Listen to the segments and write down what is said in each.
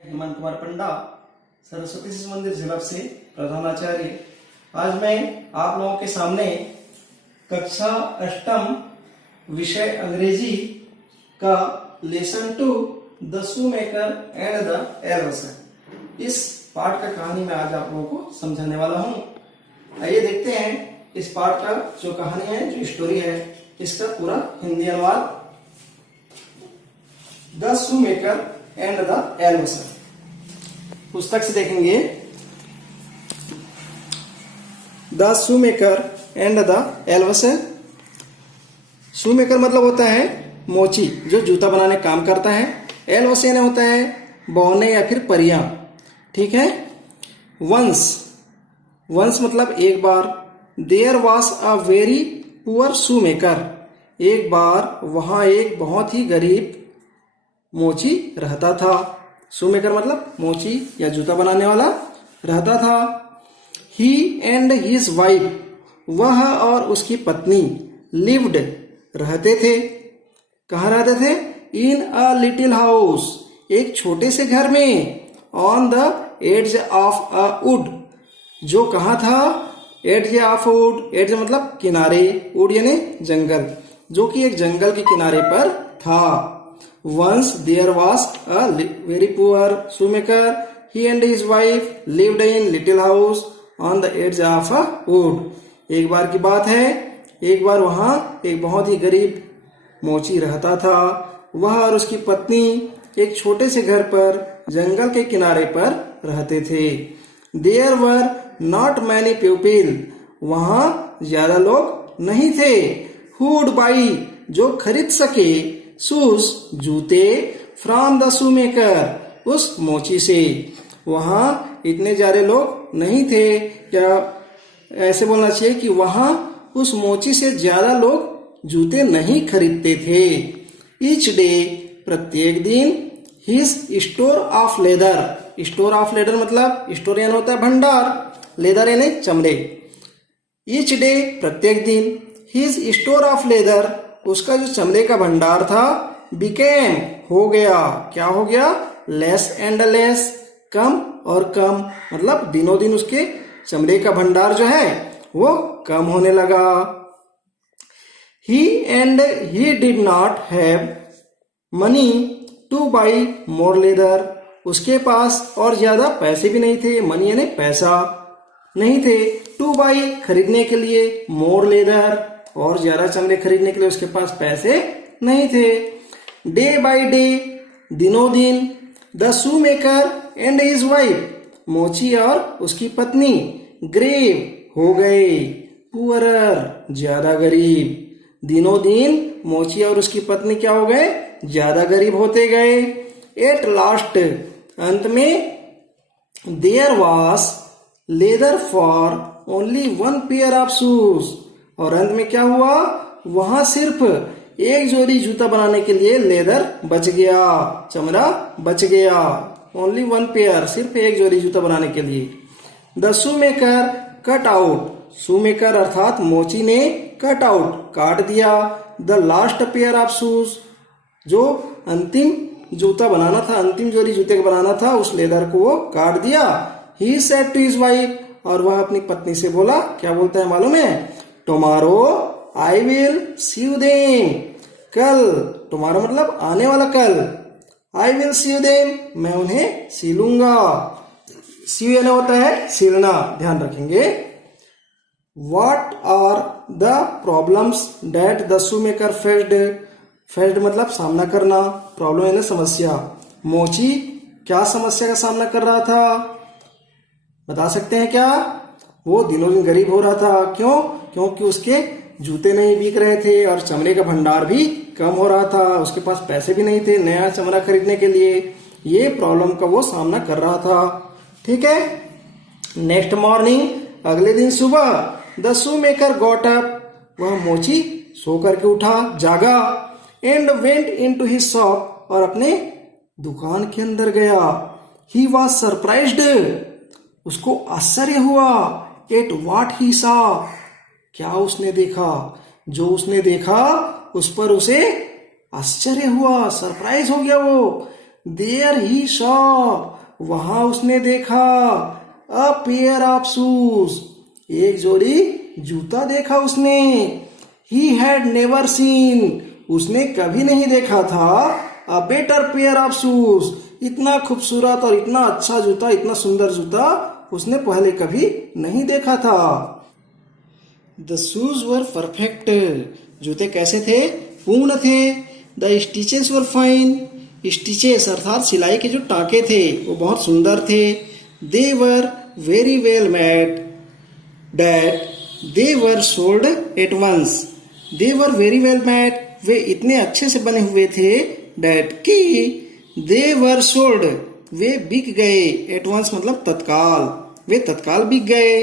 हेमंत कुमार पंडा, सरस्वती शिशु मंदिर झिलप से प्रधानाचार्य। आज मैं आप लोगों के सामने कक्षा अष्टम विषय अंग्रेजी का lesson 2 the shoe maker and the elves, इस पाठ का कहानी मैं आज आप लोगों को समझाने वाला हूँ। आइए देखते हैं इस पाठ का जो कहानी है, जो स्टोरी है, इसका पूरा हिंदी अनुवाद। The shoe maker and the elves पुस्तक से देखेंगे। The shoe maker and the elves. Shoe maker मतलब होता है मोची, जो जूता बनाने काम करता है। एल्वस यानी होता है बौने या फिर परियां, ठीक है। वंस, वंस मतलब एक बार। There was a very poor shoe maker, एक बार वहां एक बहुत ही गरीब मोची रहता था। शू मेकर मतलब मोची या जूता बनाने वाला रहता था। ही एंड हिज वाइफ, वह और उसकी पत्नी, लिव्ड रहते थे। कहाँ रहते थे? इन अ लिटिल हाउस, एक छोटे से घर में। On the edge of a would, जो कहाँ था? एड्ज ऑफ वुड, एड्ज मतलब किनारे, वुड यानी जंगल, जो कि एक जंगल के किनारे पर था। Once there was a very poor shoemaker. He and his wife lived in little house on the edge of a wood. एक बार की बात है, एक बार वहां एक बहुत ही गरीब मोची रहता था। वह और उसकी पत्नी एक छोटे से घर पर जंगल के किनारे पर रहते थे। There were not many people. वहां ज्यादा लोग नहीं थे। Who would buy, जो खरीद सके, शूज जूते, फ्रॉम द शू मेकर, उस मोची से। वहां इतने ज्यादा लोग नहीं थे, या ऐसे बोलना चाहिए कि वहां उस मोची से ज्यादा लोग जूते नहीं खरीदते थे। ईच डे, प्रत्येक दिन। His store of leather, store of leather मतलब स्टोर यानी होता है भंडार, लेदर यानी चमड़े। ईच डे प्रत्येक दिन। हिज स्टोर ऑफ लेदर, उसका जो चमड़े का भंडार था, बिकेम हो गया। क्या हो गया? लेस एंड लेस, कम और कम, मतलब दिनों दिन उसके चमड़े का भंडार जो है वो कम होने लगा। He did not have money two by more leather, उसके पास और ज्यादा पैसे भी नहीं थे। मनी यानी पैसा, नहीं थे। टू बाई खरीदने के लिए, मोर लेदर और ज्यादा चमड़े खरीदने के लिए उसके पास पैसे नहीं थे। डे बाई डे, दिनों दिन। The shoe maker and his wife, मोची और उसकी पत्नी, ग्रेव हो गए, पुअरर ज्यादा गरीब। दिनों दिन मोची और उसकी पत्नी क्या हो गए? ज्यादा गरीब होते गए। एट लास्ट, अंत में। There was leather for only one pair of shoes, और अंत में क्या हुआ? वहां सिर्फ एक जोड़ी जूता बनाने के लिए लेदर बच गया, चमड़ा बच गया। ओनली वन पेयर, सिर्फ एक जोड़ी जूता बनाने के लिए। The shoe maker cut out, shoe maker अर्थात मोची ने कट आउट काट दिया। The last pair of shoes, जो अंतिम जूता बनाना था, अंतिम जोड़ी जूते का बनाना था, उस लेदर को वो काट दिया। He said to his wife, और वह अपनी पत्नी से बोला, क्या बोलता है मालूम है? Tomorrow I will sew them, कल, टुमारो मतलब आने वाला कल। आई विल सीव देम, मैं उन्हें सीलूंगा। सीव यानी होता है सीलना, ध्यान रखेंगे। What are the problems that the shoemaker faced? Faced मतलब सामना करना, प्रॉब्लम यानी समस्या। मोची क्या समस्या का सामना कर रहा था, बता सकते हैं क्या? वो दिनों दिन गरीब हो रहा था। क्यों? क्योंकि उसके जूते नहीं बिक रहे थे और चमड़े का भंडार भी कम हो रहा था। उसके पास पैसे भी नहीं थे नया चमड़ा खरीदने के लिए। ये प्रॉब्लम का वो सामना कर रहा था, ठीक है। नेक्स्ट मॉर्निंग, अगले दिन सुबह। The shoe maker got up, वह मोची सो करके उठा, जागा। And went in to his shop, और अपने दुकान के अंदर गया। ही वॉज सरप्राइज्ड, उसको आश्चर्य हुआ। एट व्हाट ही सॉ, क्या उसने देखा? जो उसने देखा उस पर उसे आश्चर्य हुआ, सरप्राइज हो गया वो। देयर ही सॉ, वहां उसने देखा, अ पेयर ऑफ शूज, एक जोड़ी जूता देखा उसने। ही हैड नेवर सीन, उसने कभी नहीं देखा था, a better pair of shoes, इतना खूबसूरत और इतना अच्छा जूता, इतना सुंदर जूता उसने पहले कभी नहीं देखा था। द शूज वर परफेक्ट, जूते कैसे थे? पूर्ण थे। The stitches were fine, stitches अर्थात सिलाई के जो टाके थे वो बहुत सुंदर थे। They were very well made, that they were sold at once, they were very well made, वे इतने अच्छे से बने हुए थे, डैट की दे वर सोल्ड, वे बिक गए, एट वंस मतलब तत्काल, वे तत्काल बिक गए।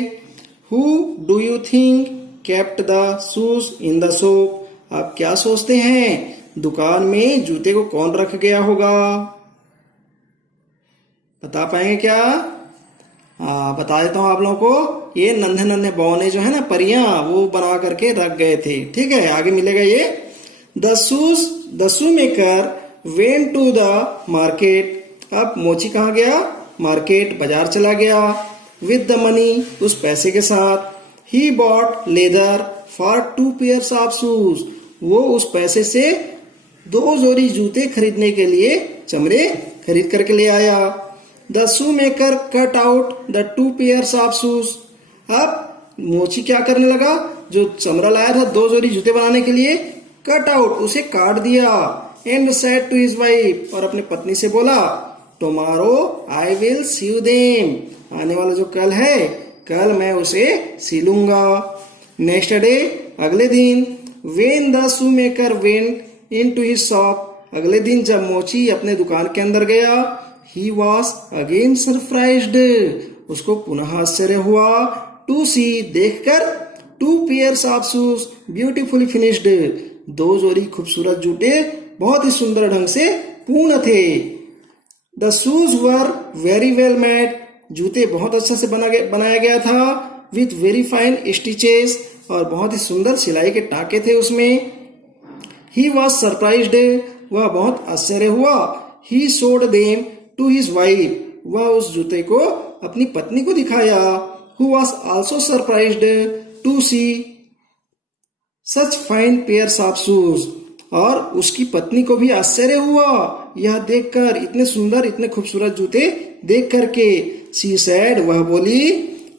Who do you think kept the shoes in the shop, आप क्या सोचते हैं दुकान में जूते को कौन रख गया होगा? बता पाएंगे क्या? बता देता हूं आप लोगों को, ये नन्हे नन्हे बौने जो है ना परियां, वो बना करके रख गए थे। ठीक है, आगे मिलेगा ये। The shoe maker went to the market, अब मोची कहाँ गया? मार्केट, बाजार चला गया। विद द मनी, उस पैसे के साथ। He bought leather for 2 pairs of shoes, वो उस पैसे से 2 जोड़ी जूते खरीदने के लिए चमड़े खरीद करके ले आया। The shoe maker cut out the 2 pairs of shoes, अब मोची क्या करने लगा? जो चमड़ा लाया था 2 जोड़ी जूते बनाने के लिए, कट आउट, उसे काट दिया। And said to his wife, और अपने पत्नी से बोला, tomorrow I will sew them, आने वाला जो कल है, कल मैं उसे सिलूंगा। नेक्स्ट डे, अगले दिन। When the shoe maker went in to his shop, अगले दिन जब मोची अपने दुकान के अंदर गया, ही वॉज अगेन सरप्राइज्ड, उसको पुनः आश्चर्य हुआ, टू सी, देखकर, 2 pairs of shoes beautifully finished, 2 जोड़ी खूबसूरत जूते बहुत ही सुंदर ढंग से पूर्ण थे। The shoes were very well made, जूते बहुत अच्छा से बनाया गया था। विथ वेरी फाइन स्टिचेस, और बहुत ही सुंदर सिलाई के टाके थे उसमें। ही वॉज सरप्राइज्ड, वह बहुत आश्चर्य हुआ। He showed them to his wife, वह उस जूते को अपनी पत्नी को दिखाया। Who was also surprised to see such fine pairs of shoes, और उसकी पत्नी को भी आश्चर्य हुआ यह देखकर, इतने सुंदर इतने खूबसूरत जूते देख करके। शी सेड, वह बोली,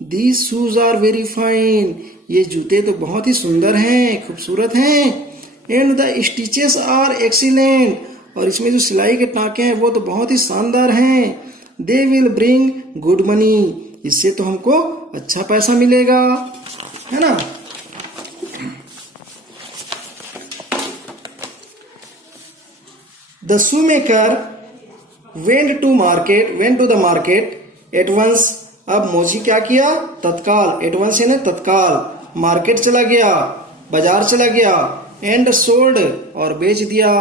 these shoes are very fine, ये जूते तो बहुत ही सुंदर हैं, खूबसूरत हैं। And the stitches are excellent, और इसमें जो सिलाई के टाके हैं वो तो बहुत ही शानदार हैं। They will bring good money, इससे तो हमको अच्छा पैसा मिलेगा, है ना। The shoemaker went to the market at once, अब मोची क्या किया? तत्काल, एट वंस यानी तत्काल, मार्केट चला गया, बाजार चला गया। एंड सोल्ड, और बेच दिया।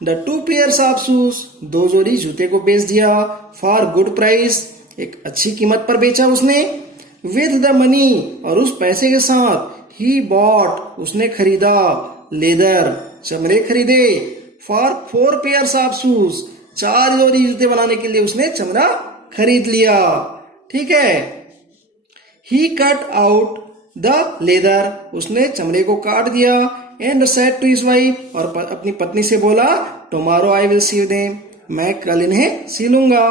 द 2 पेयर्स ऑफ शूज, 2 जोड़ी जूते को बेच दिया। फॉर गुड प्राइस, एक अच्छी कीमत पर बेचा उसने। विद द मनी, और उस पैसे के साथ। ही बॉट, उसने खरीदा। लेदर, चमड़े खरीदे। फॉर 4 पेयर्स ऑफ शूज, 4 जोड़ी जूते बनाने के लिए उसने चमड़ा खरीद लिया। ठीक है। He cut out the leather, उसने चमड़े को काट दिया। And said to his wife, और अपनी पत्नी से बोला, tomorrow I will sew them, मैं कल इन्हें सिलूंगा।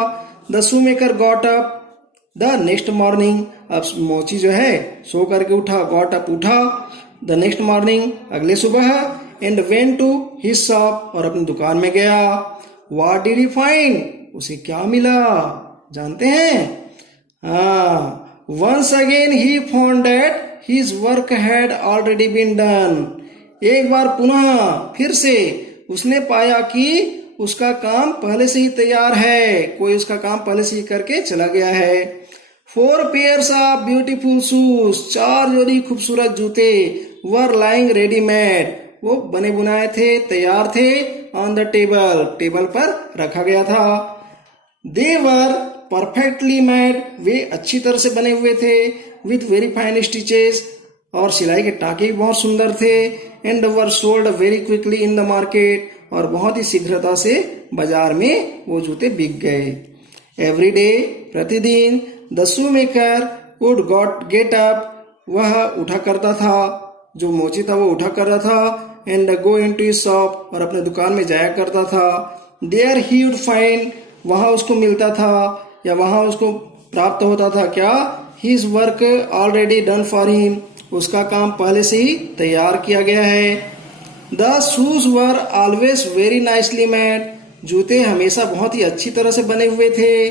The shoe maker got up the next morning, अब मोची जो है सो करके उठा, गॉट अप उठा, द नेक्स्ट मॉर्निंग अगले सुबह। And went to his shop, और अपनी दुकान में गया। व्हाट डिड ही फाइंड, उसे क्या मिला जानते हैं? Once again he found that his work had already been done, एक बार पुनः फिर से उसने पाया कि उसका काम पहले से ही तैयार है, कोई उसका काम पहले से ही करके चला गया है। 4 पेयर्स ऑफ ब्यूटीफुल शूज, 4 जोड़ी खूबसूरत जूते। वर लाइंग रेडीमेड, वो बने बुनाए थे, तैयार थे। ऑन द टेबल, टेबल पर रखा गया था। दे वर परफेक्टली मेड, वे अच्छी तरह से बने हुए थे। विथ वेरी फाइन स्टिचेस, और सिलाई के टाके भी बहुत सुंदर थे। And were sold very quickly in the market, और बहुत ही शीघ्रता से बाजार में वो जूते बिक गए। एवरी डे, प्रतिदिन, the shoemaker would get up, वह उठा करता था, जो मोची था वो उठा करता था, and go into his shop, और अपने दुकान में जाया करता था। देयर ही वुड फाइंड, वहां उसको मिलता था या वहां उसको प्राप्त होता था क्या, his work already done for him, उसका काम पहले से ही तैयार किया गया है। The shoes were always very nicely made, जूते हमेशा बहुत ही अच्छी तरह से बने हुए थे।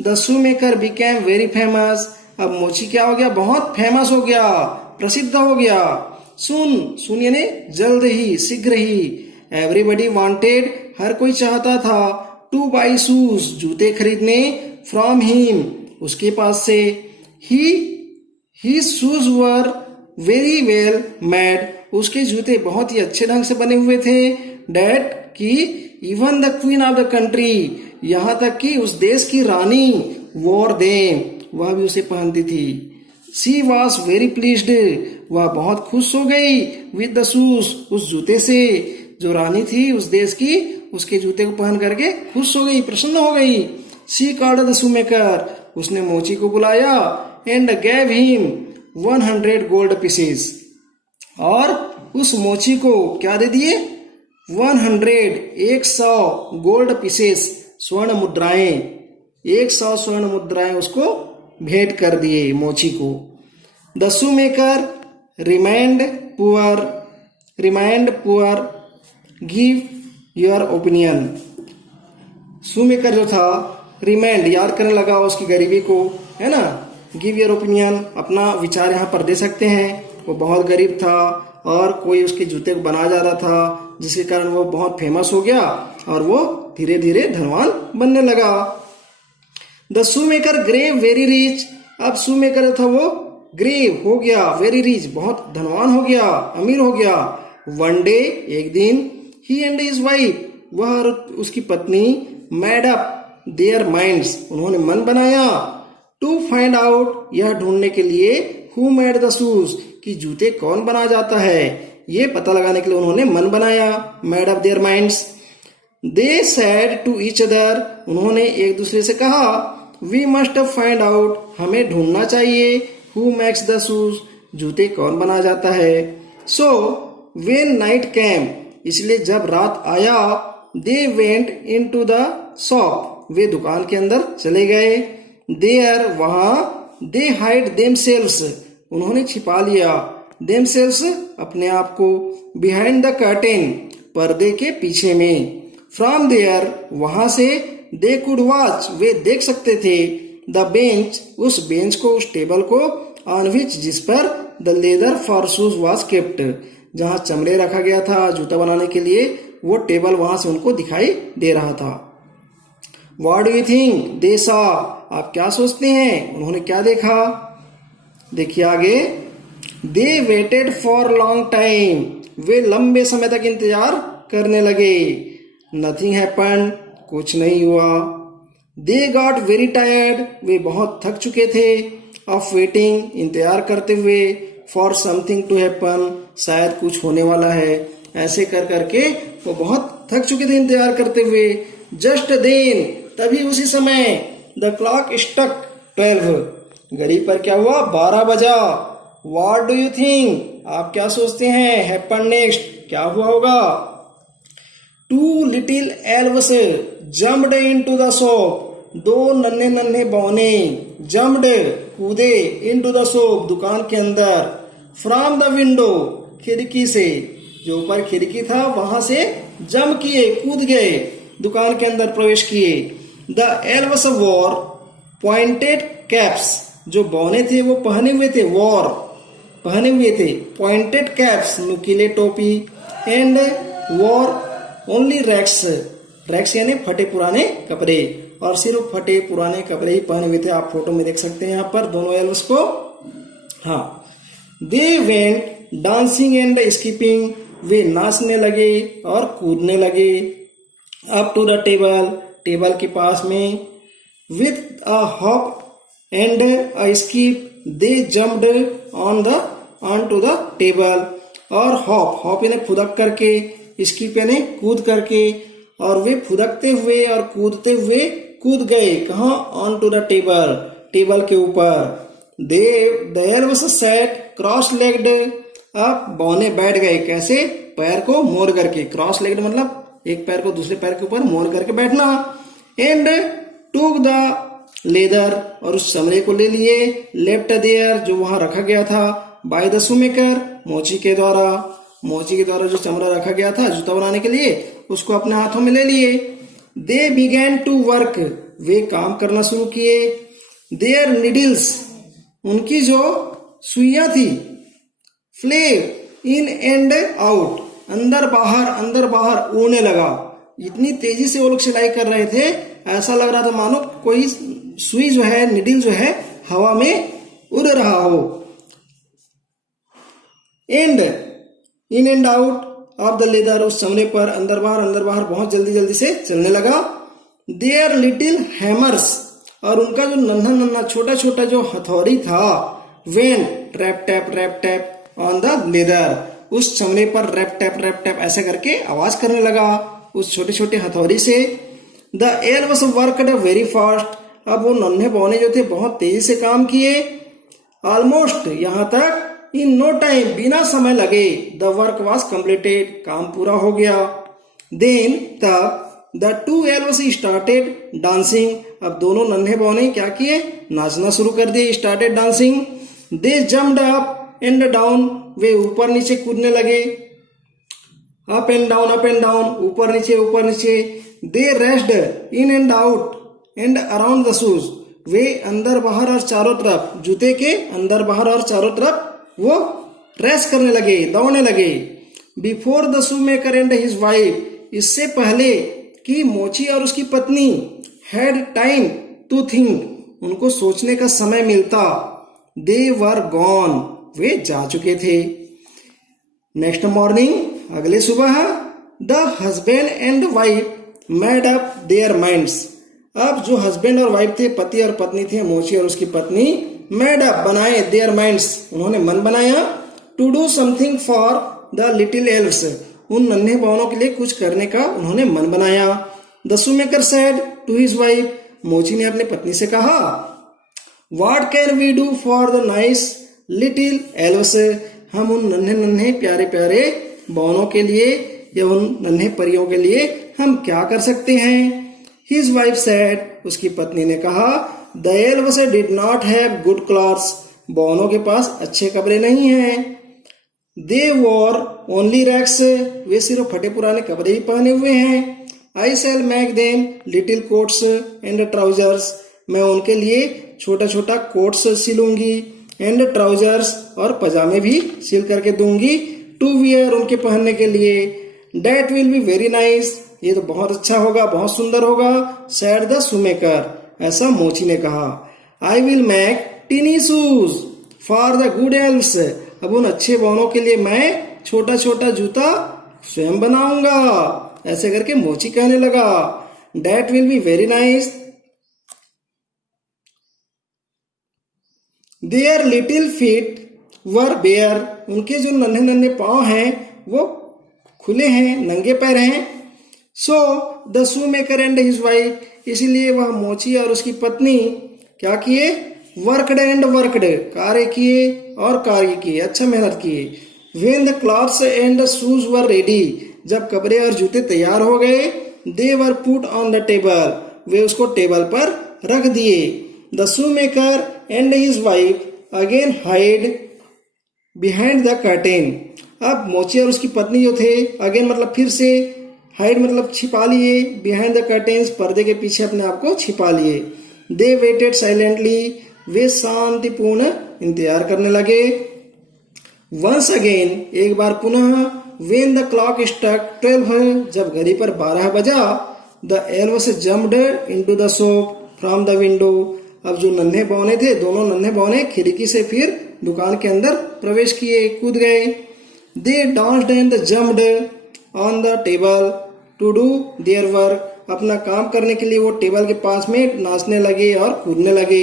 The shoemaker became very famous, अब मोची क्या हो गया, बहुत फेमस हो गया, प्रसिद्ध हो गया। सुन यानी जल्द ही, शीघ्र ही। एवरीबडी वांटेड, हर कोई चाहता था, टू बाई शूज, जूते खरीदने, फ्रॉम हिम, उसके पास से। He shoes were very well made, उसके जूते बहुत ही अच्छे ढंग से बने हुए थे। डैट कि even the queen of the country, यहां तक कि उस देश की रानी, वॉर देम, वह भी उसे पहनती थी। शी वॉज वेरी प्लीज्ड, वह बहुत खुश हो गई, विद द शूज, उस जूते से। जो रानी थी उस देश की, उसके जूते को पहन करके खुश हो गई, प्रसन्न हो गई। शी कॉल्ड द शूमेकर, उसने मोची को बुलाया, and gave him 100 gold pieces, और उस मोची को क्या दे दिए, 100 गोल्ड पीसेस, स्वर्ण मुद्राएं, 100 स्वर्ण मुद्राएं उसको भेंट कर दिए मोची को। The shoemaker remind poor, give your opinion, shoemaker जो था रिमाइंड, याद करने लगा उसकी गरीबी को, है ना। गिव योर ओपिनियन, अपना विचार यहाँ पर दे सकते हैं। वो बहुत गरीब था और कोई उसके जूते को बना जा रहा था, जिसके कारण वो बहुत फेमस हो गया और वो धीरे धीरे धनवान बनने लगा। The shoemaker grew very rich, अब शूमेकर था वो ग्रेव हो गया, वेरी रिच, बहुत धनवान हो गया, अमीर हो गया। वन डे, एक दिन, ही एंड हिज वाइफ, वह और उसकी पत्नी, मेड अप देयर माइंड्स, उन्होंने मन बनाया, टू फाइंड आउट, यह ढूंढने के लिए, हु मेड द शूज, कि जूते कौन बना जाता है, ये पता लगाने के लिए उन्होंने मन बनाया, made up their minds. They said to each other, उन्होंने एक दूसरे से कहा, वी मस्ट फाइंड आउट, हमें ढूंढना चाहिए, हु मेक्स द शूज, जूते कौन बना जाता है। सो व्हेन नाइट कैम, इसलिए जब रात आया, they went into the shop, वे दुकान के अंदर चले गए। देयर, वहां, दे हाइड देमसेल्व्स, उन्होंने छिपा लिया, देमसेल्व्स, अपने आप को, बिहाइंड द कर्टेन, पर्दे के पीछे में। फ्रॉम देयर, वहां से, दे कुड वॉच, वे देख सकते थे, द बेंच, उस बेंच को, उस टेबल को, ऑन विच, जिस पर, the leather for shoes was kept, जहां चमड़े रखा गया था जूता बनाने के लिए, वो टेबल वहां से उनको दिखाई दे रहा था। What do you think they saw, आप क्या सोचते हैं, उन्होंने क्या देखा। देखिए आगे, they waited for long time, वे लंबे समय तक इंतजार करने लगे। नथिंग हैपेंड, कुछ नहीं हुआ। दे गॉट वेरी टायर्ड, वे बहुत थक चुके थे, ऑफ वेटिंग, इंतजार करते हुए, फॉर समथिंग टू हैपन, शायद कुछ होने वाला है। ऐसे कर करके वो बहुत थक चुके थे इंतजार करते हुए। जस्ट देन, तभी उसी समय, द क्लॉक स्टक 12, घड़ी पर क्या हुआ, 12 बजा। व्हाट डू यू थिंक, आप क्या सोचते हैं, हैपन नेक्स्ट, क्या हुआ होगा। Two little elves jumped into the shop, दो नन्हे नन्हे बौने, जम्प्ड, कूदे, इनटू द शॉप, दुकान के अंदर, फ्रॉम द विंडो, खिड़की से, जो ऊपर खिड़की था वहां से जंप किए, कूद गए, दुकान के अंदर प्रवेश किए। The elves war pointed caps, जो बौने थे वो पहने हुए थे, वॉर पहने हुए थे, पॉइंटेड कैप्स, नुकीले टोपी, and wore only rags, rags यानी फटे पुराने कपड़े, और सिर्फ फटे पुराने कपड़े ही पहने हुए थे। आप फोटो में देख सकते हैं यहाँ पर दोनों एल्व्स को। हाँ, they went dancing and skipping, वे नाचने लगे और कूदने लगे। Up to the table, table के पास में, with a hop and a skip, they jumped on to the table, और हॉप, हॉप यानी फुदक करके, स्किप यानी कूद करके, और वे फुदकते हुए और कूदते हुए कूद गए कहाँ, on to the table, table के ऊपर। The elves sat cross legged, अब बौने बैठ गए कैसे, पैर को मोड़ करके, क्रॉस लेग्ड मतलब एक पैर को दूसरे पैर के ऊपर मोड़ करके बैठना। एंड टूक द लेदर, और उस चमड़े को ले लिए, लेफ्ट देयर जो वहां रखा गया था, बाय द शूमेकर मोची के द्वारा, मोची के द्वारा जो चमड़ा रखा गया था जूता बनाने के लिए उसको अपने हाथों में ले लिए। दे बिगैन टू वर्क, वे काम करना शुरू किए। देयर नीडल्स, उनकी जो सुइयां थी, फ्लेव इन एंड आउट, अंदर बाहर उड़ने लगा। इतनी तेजी से वो लोग सिलाई कर रहे थे, ऐसा लग रहा था मानो कोई सुई जो है, निडल जो है हवा में उड़ रहा हो। And in and out of the leather, उस चमड़े पर अंदर बाहर बहुत जल्दी से चलने लगा। देयर लिटिल हैमर्स, और उनका जो नन्हा छोटा जो हथौड़ी था, when rap tap on the leather, उस चमड़े पर रैप टैप ऐसे करके आवाज करने लगा उस छोटे हथौड़ी से। The elves worked very fast, अब वो नन्हे बौने जो थे बहुत तेजी से काम किए। ऑलमोस्ट, यहां तक, इन नो टाइम, बिना समय लगे, द वर्क वॉज कम्प्लीटेड, काम पूरा हो गया। देन तब the two elves started dancing, अब दोनों नन्हे बौने क्या किए, नाचना शुरू कर दिए, started dancing. They jumped up and down, वे ऊपर नीचे कूदने लगे, अप एंड डाउन, ऊपर नीचे। They raced in and out and around the shoes, वे अंदर बाहर और चारों तरफ, जूते के अंदर बाहर और चारों तरफ वो रेस करने लगे, दौड़ने लगे। Before the shoemaker and his wife, इससे पहले कि मोची और उसकी पत्नी हैड टाइम टू थिंक, उनको सोचने का समय मिलता। दे वर गॉन, वे जा चुके थे। नेक्स्ट मॉर्निंग, अगले सुबह, the husband and wife made up their minds, अब जो हस्बैंड और वाइफ थे, पति और पत्नी थे, मोची और उसकी पत्नी, मेड अप बनाए, देयर माइंड्स उन्होंने मन बनाया, to do something for the little elves, उन नन्हे बौनों के लिए कुछ करने का उन्होंने मन बनाया। The shoemaker said to his wife, मोची ने अपनी पत्नी से कहा, what can we do for the nice little elves, हम उन नन्हे प्यारे बौनों के लिए या उन नन्हे परियों के लिए हम क्या कर सकते हैं। हिज वाइफ सेड, उसकी पत्नी ने कहा, the elves did not have good clothes, बौनों के पास अच्छे कपड़े नहीं हैं। दे वॉर ओनली रैक्स, वे सिर्फ फटे पुराने कपड़े ही पहने हुए हैं। I shall make them little coats and trousers, मैं उनके लिए छोटा कोट्स सिलूंगी, एंड ट्राउजर्स और पजामे भी सिल करके दूंगी, टू वियर उनके पहनने के लिए। That will be very nice, ये तो बहुत अच्छा होगा, बहुत सुंदर होगा। सैड द शूमेकर, ऐसा मोची ने कहा। I will make tiny shoes for the good elves, अब उन अच्छे बौनों के लिए मैं छोटा जूता स्वयं बनाऊंगा, ऐसे करके मोची कहने लगा। That will be very nice. Their little feet were bare, उनके जो नन्हे पांव हैं वो खुले हैं, नंगे पैर हैं। So the shoemaker and his wife, इसलिए वह मोची और उसकी पत्नी क्या किए, वर्कड एंड वर्कड, कार्य किए और कार्य किए, अच्छा मेहनत किए। When the clothes and shoes were ready, जब कपड़े और जूते तैयार हो गए, they were put on the table, वे उसको टेबल पर रख दिए। The shoemaker and his wife again hide behind the curtain, अब मोची और उसकी पत्नी जो थे, अगेन मतलब फिर से, हाइड मतलब छिपा लिए, बिहाइंड द कर्टेन्स पर्दे के पीछे अपने आप को छिपा लिए। दे वेटेड साइलेंटली, वे शांतिपूर्ण इंतजार करने लगे। वंस अगेन, एक बार पुनः, व्हेन द क्लॉक स्ट्रक 12, जब घड़ी पर 12 बजा, the elves jumped into the shop from the window, अब जो नन्हे बौने थे, दोनों नन्हे बौने खिड़की से फिर दुकान के अंदर प्रवेश किए, कूद गए। They danced and jumped on the table to do their work, अपना काम करने के लिए वो टेबल के पास में नाचने लगे और कूदने लगे।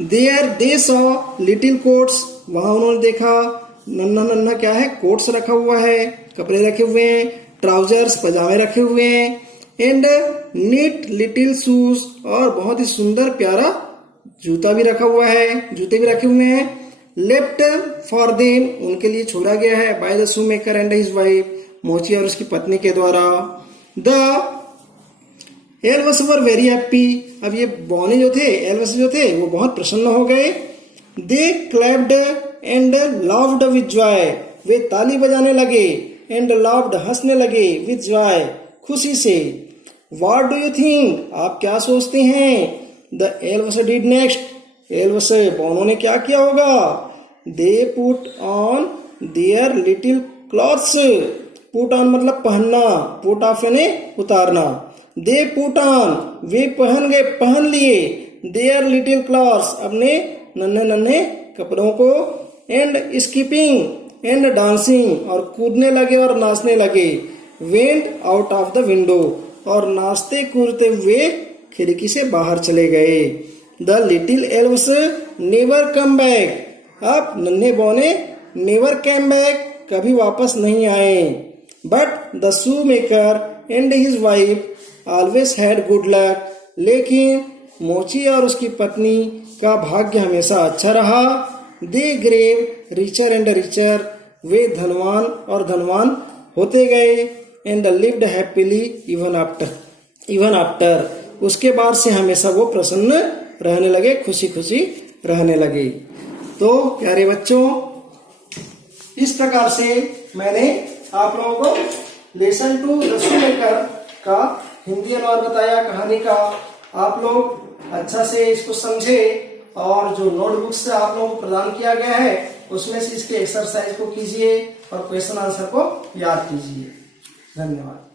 There they saw little coats, वहां उन्होंने देखा नन्हा क्या है, कोट्स रखा हुआ है, कपड़े रखे हुए हैं। ट्राउजर्स पजामे रखे हुए हैं, एंड नीट लिटिल शूज, और बहुत ही सुंदर प्यारा जूता भी रखा हुआ है, जूते भी रखे हुए हैं। लेफ्ट फॉर देम, उनके लिए छोड़ा गया है, by the shoe maker and his wife, मोची और उसकी पत्नी के द्वारा। The elves were very happy, अब ये बौने जो थे, एल्व्स जो थे, वो बहुत प्रसन्न हो गए। They clapped and laughed with joy, वे ताली बजाने लगे, एंड लाफ्ड, हंसने लगे, विद जॉय, खुशी से। व्हाट डू यू थिंक, आप क्या सोचते हैं? The elves did next, elves बौनों ने क्या किया होगा? They put on their little clothes, put on मतलब पहनना, पुट ऑफ यानी उतारना। दे पुट ऑन, वे पहन गए, पहन लिए, देयर लिटिल क्लॉथ्स, अपने नन्हे नन्हे कपड़ों को। एंड स्कीपिंग एंड डांसिंग, और कूदने लगे और नाचने लगे। Went out of the window, और नाचते कूदते हुए खिड़की से बाहर चले गए। The little elves never come back, अब नन्हे बौने नेवर कैम बैक, कभी वापस नहीं आए। But the shoe maker and his wife always had good luck, लेकिन मोची और उसकी पत्नी का भाग्य हमेशा अच्छा रहा। दे ग्रेव रिचर एंड रिचर, वे धनवान और धनवान होते गए। And lived happily even after, उसके बाद से हमेशा वो प्रसन्न रहने लगे, खुशी खुशी रहने लगे। तो प्यारे बच्चों, इस प्रकार से मैंने आप लोगों को लेसन 2 द शू मेकर का हिंदी अनुवाद बताया कहानी का। आप लोग अच्छा से इसको समझे, और जो नोटबुक से आप लोगों को प्रदान किया गया है उसमें से इसके एक्सरसाइज को कीजिए और क्वेश्चन आंसर को याद कीजिए। धन्यवाद।